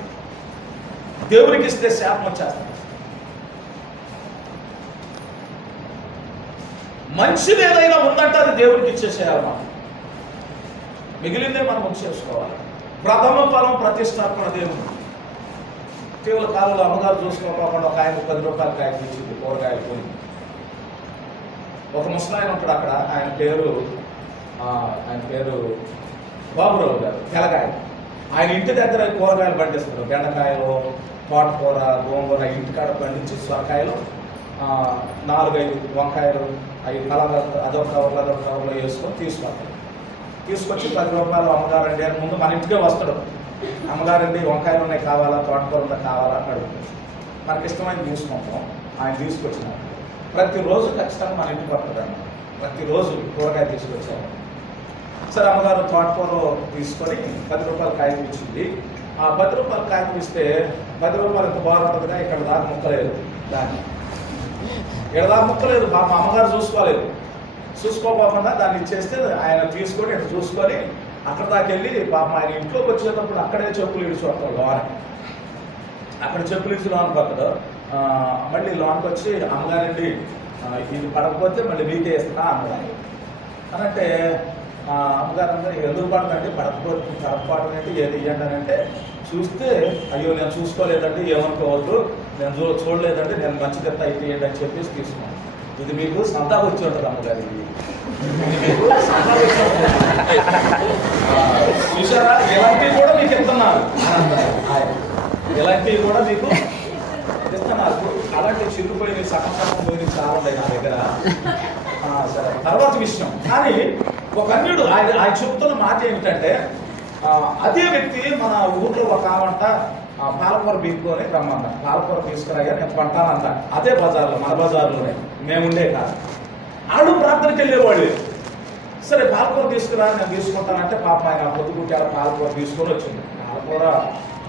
దేవునికి ఇస్తే శాపం వచ్చేస్తాం. మంచిది ఏదైనా ఉందంటే అది దేవునికి ఇచ్చేసేయాలి. మనం మిగిలిందే మనం ఉంచేసుకోవాలి. ప్రథమ ఫలం ప్రతిష్టాత్మక దేవుడు. ఇటీవల కాలంలో అమ్మగారు చూసుకోకుండా ఒక ఆయన 10 రూపాయల కాయకు ఇచ్చింది, కూరగాయలు పోయింది. ఒక ముసలాయన ఉంటాడు అక్కడ, ఆయన పేరు బాబురావు గారు, తెలగాయ. ఆయన ఇంటి దగ్గర కూరగాయలు పండిస్తారు. బెండకాయలు, తోటకూర, గోంగూర ఇంటికాడ పండించి, సొరకాయలు, 4-5 వంకాయలు, అవి కలర్లో అదొక కవర్లో వేసుకొని తీసుకొచ్చి 10 రూపాయలు అమ్మగారండి అని ముందు మన ఇంటికే వస్తాడు. అమ్మగారండి వంకాయలు ఉన్నాయి కావాలా, తోటకూర కావాలా అని అడుగుతుంది. మనకి ఇష్టమైన తీసుకుంటాం. ఆయన తీసుకొచ్చిన ప్రతిరోజు ఖచ్చితంగా మన ఇంటికి వస్తాడు. ప్రతిరోజు కూరగాయ తీసుకొచ్చాము. సరే అమ్మగారు తోటకూర తీసుకొని 10 రూపాయల కాయకు ఇచ్చింది. ఆ 10 రూపాయల కాయకు ఇస్తే 10 రూపాయలు ఎంత బాగుంటుందిగా, ఇక్కడ దాకా ముక్కలేదు. దాన్ని ఇక్కడ దాకా ముక్కలేదు. మా అమ్మగారు చూసుకోకుండా దాన్ని ఇచ్చేస్తే ఆయన తీసుకొని ఇట్లా చూసుకొని అక్కడ దాకా వెళ్ళి పాపం ఆయన ఇంట్లోకి వచ్చేటప్పుడు అక్కడే చెప్పులు ఇడిచిపోతాడు. లోన్ అక్కడ చెప్పులు ఇచ్చి లోన్కి వస్తాడు. మళ్ళీ లోన్కి వచ్చి అమ్మగారండి ఇది పడకపోతే మళ్ళీ మీకే ఇస్తున్నా అమ్మగారు అనంటే, అమ్మగారు ఎందుకు పడదండి, పడకపోతే కడపపాటు ఏది ఇవ్వండి అని అంటే, చూస్తే అయ్యో నేను చూసుకోలేదండి, ఏమనుకోవద్దు, నేను చూడలేదండి, నేను మంచి చెత్త అయితే ఇవ్వండి అని చెప్పేసి తీసుకున్నాను. ఇది మీకు సంతా వచ్చి ఉంటుంది అమ్మగారు, ఇది మీకు సంతా వచ్చి ఉంటుంది. చూసారా, ఇలాంటివి కూడా మీకు ఇస్తున్నారు, ఇలాంటివి కూడా మీకు ఇస్తున్నారు. అలాంటి చిరిగిపోయి సగం సగం పోయి చాలా ఉన్నాయి నా దగ్గర. సరే, తర్వాత విషయం. కానీ ఒక అన్యుడు ఆయన చెప్తున్న మాట ఏమిటంటే, అదే వ్యక్తి మన ఊర్లో ఒక ఆమంట పాలకూర బీక్కొని రమ్మంట. పాలకూర తీసుకురాగా నేను కొంటానంట. అదే బజార్లో, మన బజార్లోనే మేముండే కాదు. ఆడు ప్రార్థనకి వెళ్ళేవాడు. సరే పాలకూర తీసుకురా, నేను తీసుకుంటానంటే పాప ఆయన పొద్దుగుట్టాడు పాలకూర తీసుకొని వచ్చింది.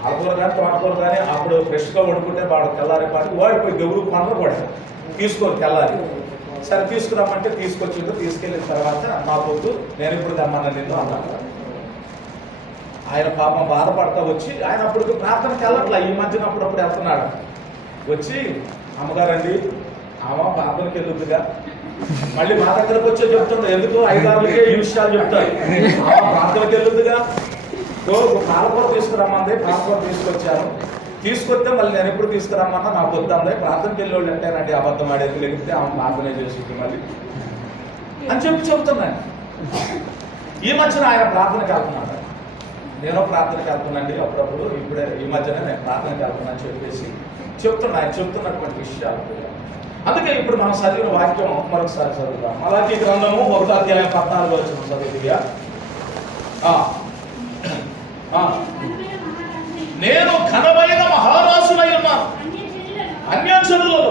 పాలకూర కానీ తోటకూర కానీ అప్పుడు ఫ్రెష్గా వండుకుంటే వాడు తెల్లారి పాటి వాడిపోయి దేవుడు కొండ కూడా తీసుకొని తెల్లారి. సరే తీసుకురామంటే తీసుకొచ్చిండు. తీసుకెళ్ళిన తర్వాత మా పొద్దు నేను ఇప్పుడు తెమ్మన్నా నిన్ను అన్నాను. ఆయన పాపం బాధపడతా వచ్చి, ఆయన అప్పుడు ప్రార్థనకి వెళ్ళట్లా, ఈ మధ్యన అప్పుడప్పుడు వెళ్తున్నాడు. వచ్చి అమ్మగారండి ఆమె ప్రార్థనకి వెళ్ళొద్దుగా, మళ్ళీ మా దగ్గరకు వచ్చే చెప్తుంది. ఎందుకు 5-6 ఈ విషయాలు చెప్తాయి. ప్రార్థనకి వెళ్ళొద్దుగా, పాలకూర తీసుకురమ్మంది, పాలకూర తీసుకొచ్చాను. తీసుకొస్తే మళ్ళీ నేను ఎప్పుడు తీసుకురమ్మన్నా నాకు వద్దంది. ప్రార్థనకి వెళ్ళేవాళ్ళు అంటేనండి అబద్ధం ఆడేది, లేకపోతే ఆమె ప్రార్థన చేసి మళ్ళీ అని చెప్తున్నాను. ఈ మధ్యన ఆయన ప్రార్థనకి వెళ్తున్నాడు. నేను ప్రార్థనకి వెళ్తున్నాండి అప్పుడప్పుడు, ఇప్పుడే ఈ మధ్యన నేను ప్రార్థనకి వెళ్తున్నాను చెప్పేసి ఆయన చెప్తున్నటువంటి విషయాలు. అందుకే ఇప్పుడు మనం చదివిన వాక్యం మరొకసారి చదువుతాం. మలాకీ గ్రంథము 1వ అధ్యాయం 14వ వచనం చదువుగా, నేను ఘనమైన మహారాజునై ఉన్నాను, అన్యజనులలో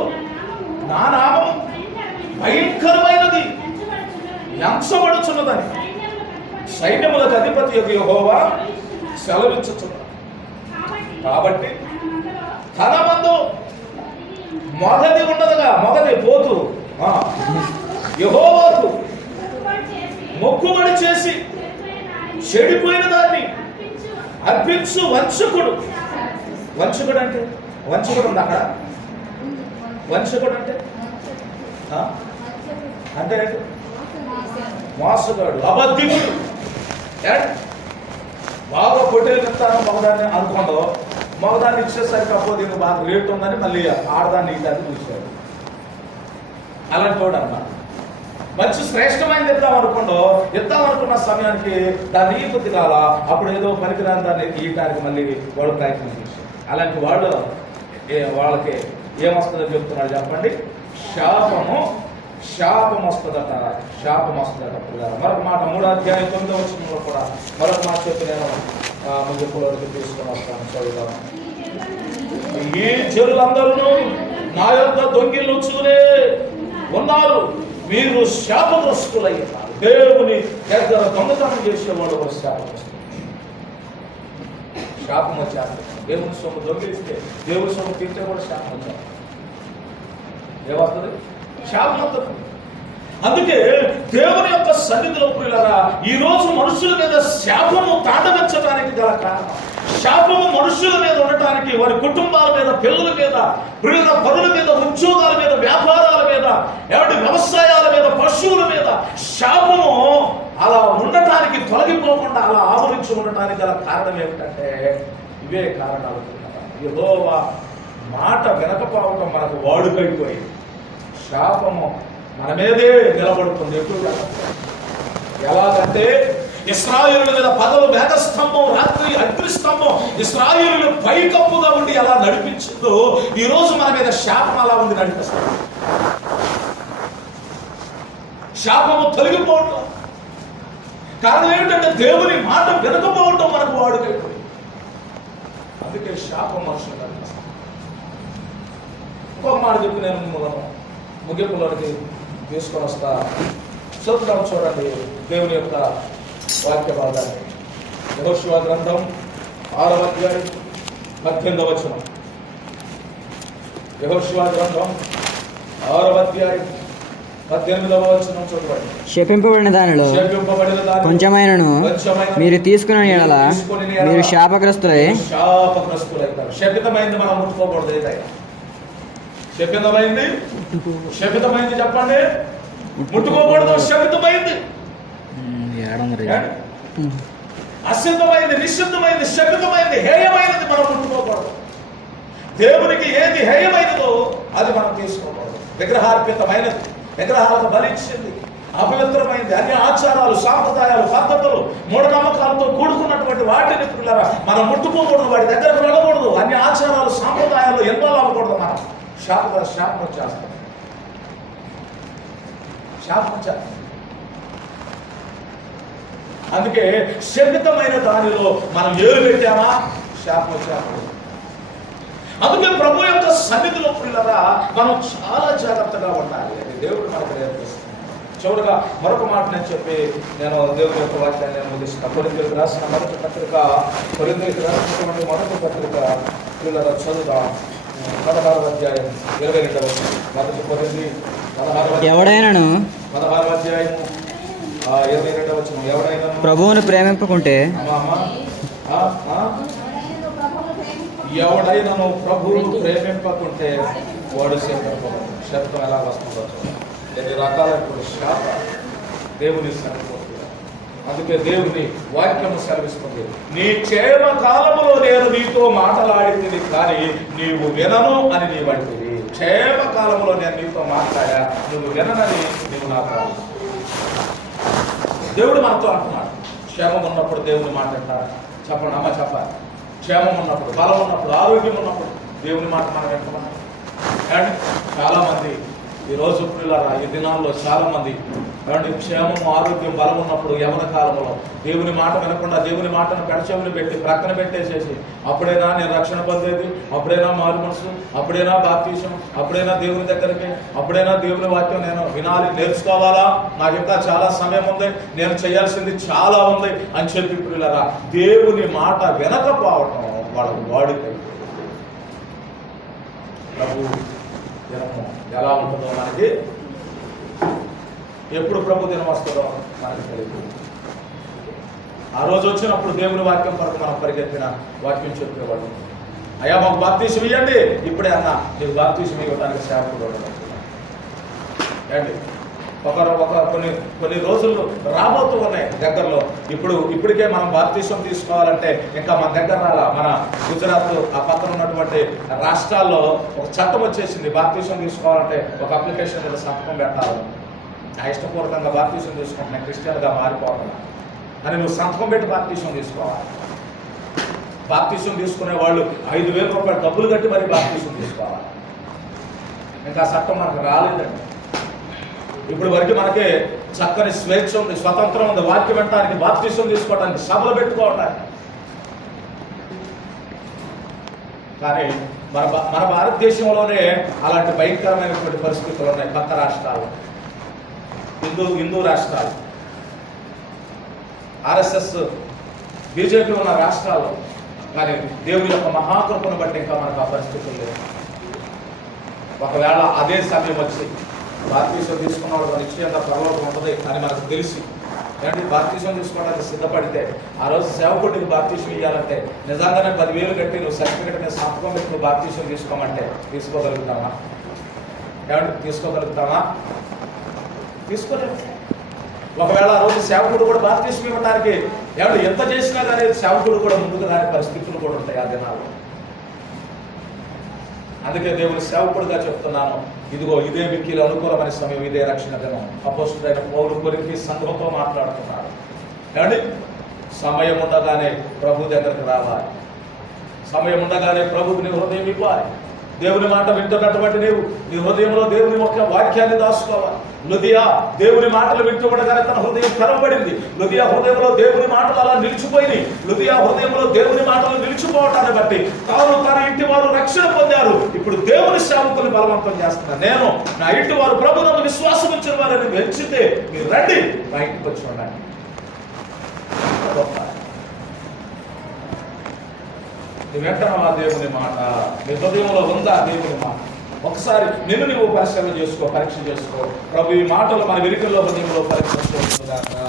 నా నామము భయంకరమైనది ఎంచబడుచున్నదని సైన్యములకు అధిపతి యెహోవా సెలవిచ్చుచున్నాడు. కాబట్టి తన మందు మొగది ఉండదుగా, మొగది పోతు యెహోవాకు మొక్కుబడి చేసి చెడిపోయిన దాన్ని అర్పించు వంచకుడు. వంచకుడు అంటే వంచకుడు ఉంది అక్కడ. వంచకుడు అంటే అంటే మోసగాడు, అబద్ధికుడు. బాగా పొట్టేలు చెప్తాను మగదాన్ని అనుకుందో, మగదాన్ని ఇచ్చేసరికి అప్పుడు దీనికి బాగా రేట్ ఉందని మళ్ళీ ఆడదాన్ని ఇద్దాన్ని చూశాడు. అలాంటి వాడు అన్నమాట. మంచి శ్రేష్టమైనది ఇద్దాం అనుకున్న సమయానికి దాన్ని ఈ కొద్ది కాల అప్పుడు ఏదో పనికిరాని దాన్ని తీయటానికి మళ్ళీ వాడు ప్రయత్నం చేశాడు. అలాంటి వాళ్ళు వాళ్ళకి ఏమొస్తుందో చెప్తున్నాడు చెప్పండి. శాపం వస్తుందట. మరొక మాట 3వ అధ్యాయం 9వ వచనంలో కూడా మరొక మాట చెప్పి నేను ముగింపులోకి తీసుకొని వస్తాను. చదువుతాను. ఈ జనులందరూ నా యొక్క దొంగిలుచునే ఉన్నారు, మీరు శాపగ్రస్తులయ్యారు. దేవుని దగ్గర దొంగతనం చేసేవాడు కూడా శాపం వచ్చారు. దేవుని సొమ్ము దొంగిలిస్తే, దేవుని సొమ్ము తింటే కూడా శాపం వచ్చారు. ఏమవుతుంది? శాపం వస్తుంది. అందుకే దేవుని యొక్క సన్నిధిలో ప్రియులారా, ఈ రోజు మనుషుల మీద శాపము తాండవించడానికి గల కారణం, శాపము మనుషుల మీద ఉండటానికి, వారి కుటుంబాల మీద, పిల్లల మీద, ప్రియుల పనుల మీద, ఉద్యోగాల మీద, వ్యాపారాల మీద, వ్యవసాయాల మీద, పశువుల మీద శాపము అలా ఉండటానికి, తొలగిపోకుండా అలా ఆవరించి ఉండటానికి గల కారణం ఏమిటంటే ఇవే కారణాలు. యెహోవా మాట వినకపోవటం మనకు వాడుకైపోయి శాపము మన మీదే నిలబడుతుంది ఎక్కువగా. ఎలాగంటే ఇశ్రాయేలుల మీద పగలు మేఘస్తంభం, రాత్రి అగ్నిస్తంభం ఇశ్రాయేలులు పైకప్పుగా ఉండి ఎలా నడిపించిందో, ఈ రోజు మన మీద శాపం అలా ఉంది నడిపిస్తుంది. శాపము తొలగిపోవటం కారణం ఏమిటంటే దేవుని మాట వినకపోవటం మనకు వాడుకైపోయింది. అందుకే శాపం మనుషులు కనిపిస్తుంది. ఇంకొక మాట చెప్పి నేను ముగింపులోకి తీసుకొని వస్తా. చదువుతాం చూడండి దేవుని యొక్క వాక్య భాగాన్ని. యెహోషువ గ్రంథం 6వ అధ్యాయం 18వ వచనం. యెహోషువ గ్రంథం 6వ అధ్యాయం 18వ వచనం చూడండి. శపింపబడిన దానిలో కొంచెమైనను మీరు తీసుకున్న యెడల మీరు శాపగ్రస్తులైతారు. శపితమైంది మనం ముట్టుకోకూడదు. ఏదైనా శపితమైంది చెప్పండి, ముట్టుకోకూడదు. శపితమైంది, అసిద్ధమైంది, నిషిద్ధమైంది, శపితమైంది, హేయమైనది మనం ముట్టుకోకూడదు. దేవునికి ఏది హేయమైనదో అది మనం తీసుకోకూడదు. విగ్రహార్పితమైనది, విగ్రహాలకు బలిచ్చింది, అపవిత్రమైంది, అన్ని ఆచారాలు, సాంప్రదాయాలు, పద్ధతులు, మూఢనమ్మకాలతో కూడుకున్నటువంటి వాటిని మనం ముట్టుకోకూడదు. వాటి దగ్గరకు వెళ్ళకూడదు. అన్ని ఆచారాలు, సాంప్రదాయాలు ఇన్వాల్వ్ అవ్వకూడదు. మనం శాపం వచ్చేస్తాం. అందుకే శపితమైన దానిలో మనం ఏలు పెట్టామా శాపం వచ్చేస్తాం. అందుకే ప్రభు యొక్క సన్నిధిలో పిల్లరా మనం చాలా జాగ్రత్తగా ఉండాలి. అది దేవుడు మనకు నేర్పిస్తున్నాడు. చివరిగా మరొక మాట నేను చెప్పి నేను దేవుడి యొక్క వాక్యాన్ని నేను ముగిస్తాను. కొరింథీయులకు రాసిన మొదటి పత్రిక పిల్లల చదువుదాం. 16వ అధ్యాయం 22వ వచనం. మొదటి కొరింథీ 16వ ఎవడైనాను 16వ అధ్యాయం 22వ వచనం. ఎవడైనా ప్రభువును ప్రేమింపకుంటే ఎవడైనాను ప్రభువును ప్రేమింపకుంటే వాడు శబ్దం ఎలా వస్తుందో ఎన్ని రకాలైన శాప దేవుని సెలవుతుంది. అందుకే దేవుని వాక్యము సెలవిస్తుంది, నీ క్షేమ కాలములో నేను నీతో మాట్లాడింది కానీ నీవు వినను అని నీ వంటివి. క్షేమ కాలంలో నేను నీతో మాట్లాడా, నువ్వు విననని నీవు నాకు. దేవుడు మనతో అంటున్నాడు. క్షేమం ఉన్నప్పుడు దేవుని మాట అంటారు. చెప్పండి అమ్మ, చెప్పాలి. క్షేమం ఉన్నప్పుడు, బలం ఉన్నప్పుడు, ఆరోగ్యం ఉన్నప్పుడు దేవుని మాట మనం వింటున్నాం. అండ్ చాలామంది ఈరోజు పిల్లరా ఈ దినాల్లో చాలామంది ఏమంటే క్షేమం, ఆరోగ్యం, బలం ఉన్నప్పుడు యవన కాలంలో దేవుని మాట వినకుండా దేవుని మాటను పెడచెవిని పెట్టి ప్రక్కన పెట్టేసేసి అప్పుడైనా నేను రక్షణ పొందేది, అప్పుడైనా మారు మనసు, అప్పుడైనా బాప్తీసం, అప్పుడైనా దేవుని దగ్గరికి, అప్పుడైనా దేవుని వాక్యం నేను వినాలి, నేర్చుకోవాలా, నాకు ఇంకా చాలా సమయం ఉంది, నేను చేయాల్సింది చాలా ఉంది అని చెప్పి పిల్లరా దేవుని మాట వినకపోవటం వాళ్ళకు వాడికై. ప్రభు దినము ఎలా ఉంటుందో మనకి, ఎప్పుడు ప్రభు దినం వస్తుందో మనకి తెలియదు. ఆ రోజు వచ్చినప్పుడు దేవుని వాక్యం కొరకు మనం పరిగెత్తిన వాక్యం చెప్పేవాడు, అయ్యా మాకు బాప్తీసం ఇవ్వండి, ఇప్పుడే అన్నా నీకు బాప్తీసం ఇవ్వడానికి సేవకుడు ఏంటి. కొన్ని రోజులు రాబోతూ ఉన్నాయి దగ్గరలో. ఇప్పటికే మనం బాప్తీసం తీసుకోవాలంటే ఇంకా మన దగ్గర రాలా. మన గుజరాత్ ఆ పక్కన ఉన్నటువంటి రాష్ట్రాల్లో ఒక చట్టం వచ్చేసింది, బాప్తీసం తీసుకోవాలంటే ఒక అప్లికేషన్ మీద సంతకం పెట్టాలి. నా ఇష్టపూర్వకంగా బాప్తీసం తీసుకుంటున్నా, క్రిస్టియన్గా మారిపోతున్నా అని నువ్వు సంతకం పెట్టి బాప్తీసం తీసుకోవాలి. బాప్తీసం తీసుకునే వాళ్ళు 5,000 రూపాయలు డబ్బులు కట్టి మరి బాప్తీసం తీసుకోవాలి. ఇంకా చట్టం మనకు రాలేదండి. ఇప్పుడు వరకు మనకి చక్కని స్వేచ్ఛ ఉంది, స్వతంత్రం ఉంది, వాక్యం వినడానికి, బాప్తీసం తీసుకోవడానికి, సభలు పెట్టుకోవడానికి. కానీ మన భారతదేశంలోనే అలాంటి భయంకరమైనటువంటి పరిస్థితులు ఉన్నాయి. పక్క రాష్ట్రాలు, హిందూ రాష్ట్రాలు, RSS బీజేపీ ఉన్న రాష్ట్రాల్లో. కానీ దేవుని యొక్క మహాకృపను బట్టి ఇంకా మనకు ఆ పరిస్థితులు లేవు. ఒకవేళ అదే సమయం వచ్చి బాప్తీసం తీసుకున్న వాళ్ళు నిశ్చయంగా పరలోకం ఉంటుంది అని మనకు తెలిసి ఏంటి బాప్తీసం తీసుకోవడానికి సిద్ధపడితే ఆ రోజు సేవకుడికి బాప్తీసం ఇవ్వాలంటే నిజంగానే 10,000 కట్టి నువ్వు సర్టిఫికెట్ మీద సంతకం పెట్టి నువ్వు బాప్తీసం తీసుకోమంటే తీసుకోగలుగుతామా? ఏమంటే తీసుకోగలుగుతామా? తీసుకోలేము. ఒకవేళ ఆ రోజు సేవకుడు కూడా బాప్తీసం ఇవ్వడానికి ఏమంటే ఎంత చేసినా కానీ సేవకుడు కూడా ముందుకు రాని పరిస్థితులు కూడా ఉంటాయి ఆ దినాల్లో. అందుకే దేవుని సేవకుడుగా చెప్తున్నాను, ఇదిగో ఇదే మిక్కిలి అనుకూలమైన సమయం, ఇదే రక్షణ దినం. అపోస్తుడైన పౌలు కొరింథీ సంఘంతో మాట్లాడుతున్నాడు. ఏమండి సమయం ఉండగానే ప్రభు దగ్గరకు రావాలి, సమయం ఉండగానే ప్రభుకు నీ హృదయం ఇవ్వాలి. దేవుని మాట వింటున్నటువంటి నీవు నీ హృదయంలో దేవుని యొక్క వాక్యాన్ని దాచుకోవాలి. లుదియా దేవుని మాటలు వింటుండగానే తన హృదయం తెరవబడింది. లుదియా హృదయంలో దేవుని మాటలు అలా నిలిచిపోయినాయి. లుదియా హృదయంలో దేవుని మాటలు నిలిచిపోవటాన్ని బట్టి తన ఇంటి వారు రక్షణ పొందారు. ఇప్పుడు దేవుని సేవకుని బలవంతం చేస్తున్నారు. నేను నా ఇంటి వారు ప్రభువును విశ్వాసం ఇచ్చిన వారిని వెంచితే మీరు రండి, నా ఇంటికి వచ్చి ఉండండి. నీ వెంటనే దేవుని మాట నీ హృదయంలో ఉందా? దేవుని మాట ఒకసారి నిన్ను నువ్వు పరీక్ష చేసుకో. ప్రభు ఈ మాటలు మన వెనుకల్లో హృదయంలో పరీక్ష చేసుకో.